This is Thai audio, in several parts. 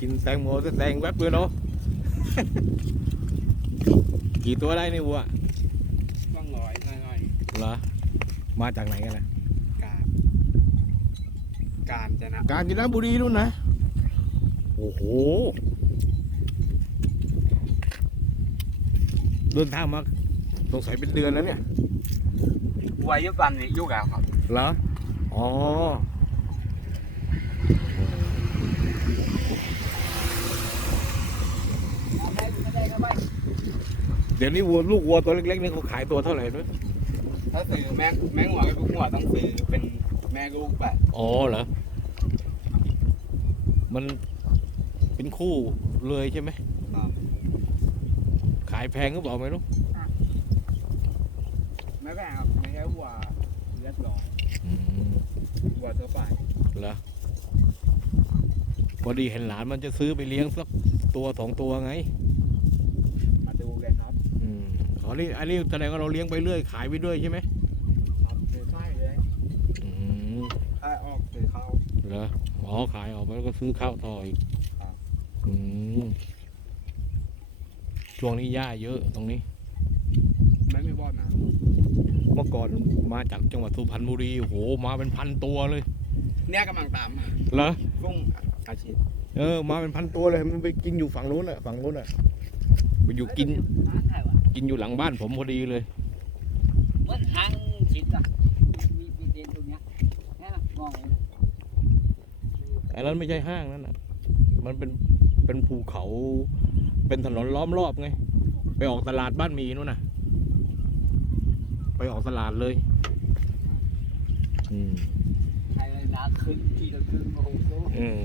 กินแตงโมจะแตงแวบเลยเนาะ กี่ตัวได้นี่วัวต้องร้อยหน่อยเหรอ มาจากไหนกันนะๆการการจะนะกาญจนบุรีนู่นนะ โอ้โห เดินทางมาสงสัยเป็นเดือนแล้วเนี่ยวายุปันนี่ยุกแล้วครับ เหรอ อ๋อเดี๋ยวนี้วัวลูกวัวตัวเล็กๆนี่เขาขายตัวเท่าไหร่ด้วยถ้าซื้อแม่แม่หัวกับลูกหัวต้องซื้อเป็นแม่ลูกแบบอ๋อเหรอ มันเป็นคู่เลยใช่ไหม ขายแพงก็บอกไม่รู้ไม่แพงครับไม่ใช่หัวเลือดร้อนหัวตัวไปเหรอพอดีเห็นหลานมันจะซื้อไปเลี้ยงสักตัวสองตัวไง มาดูเลยครับ อื มอ๋อนี่อันนี้แสดงว่าเราเลี้ยงไปเรื่อยขายไปด้วยใช่ไหมครับซื้อไส้เลยอืมถ้าออกซื้อเข้า เหรออ๋อขายออกไปแล้วก็ซื้อข้าวต่ออีกครับ อืมช่วงนี้หญ้าเยอะตรงนี้ ไม่มีบอลนะเมื่อก่อนมาจากจังหวัดสุพรรณบุรีโอ้โหมาเป็นพันตัวเลยเนี่ยกำลังตามเหรอ กุ้งอาชีพเออมาเป็นพันตัวเลยมันไปกินอยู่ฝั่งนู้นแหละฝั่งนู้นแหละไปอยู่กิน กินอยู่หลังบ้านผมพอดีเลย mất hàng thịt à bị bị đến tụi nhá thế là ngon rồi อันนั้นไม่ใช่ห้างนั่นนะมันเป็นเป็นภูเขาเป็นถนนล้อมรอบไง ไปออกตลาดบ้านหมีนู่นน่ะ ไปออกตลาดเลย อืม hay là đã khưng thì là khưng mà hùng cố อืม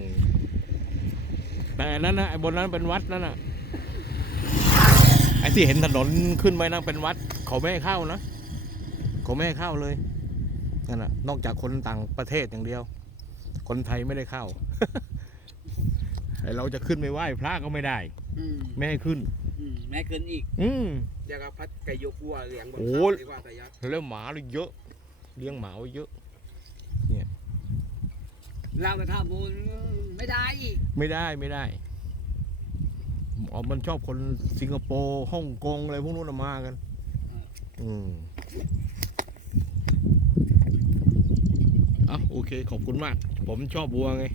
แต่อันนั้นนะไอ้บนนั้นเป็นวัดนั่นน่ะ ไอ้ที่เห็นถนนขึ้นไปนั่นเป็นวัด เขาไม่ให้เข้านะเขาไม่ให้เข้าเลยนั่นน่ะนอกจากคนต่างประเทศอย่างเดียว คนไทยไม่ได้เข้าไอ้เราจะขึ้นไปไหว้พระก็ไม่ได้ ừ. ไม่ให้ขึ้น ừ. mẹ cưng gì อืมเดี๋ยวกับพัดไก่ยกวัวเลี้ยงบนโอ้เขาดีกว่าแต่ยัดแล้วหมาเลยเยอะ เลี้ยงหมาไว้เยอะ lao cái thao môn mới đai gì ไม่ได้ไม่ได้ อ๋อมันชอบคนสิงคโปร์ฮ่องกงอะไรพวกนู้นมากัน อืมเอะโอเค ขอบคุณมาก ผมชอบบัวไง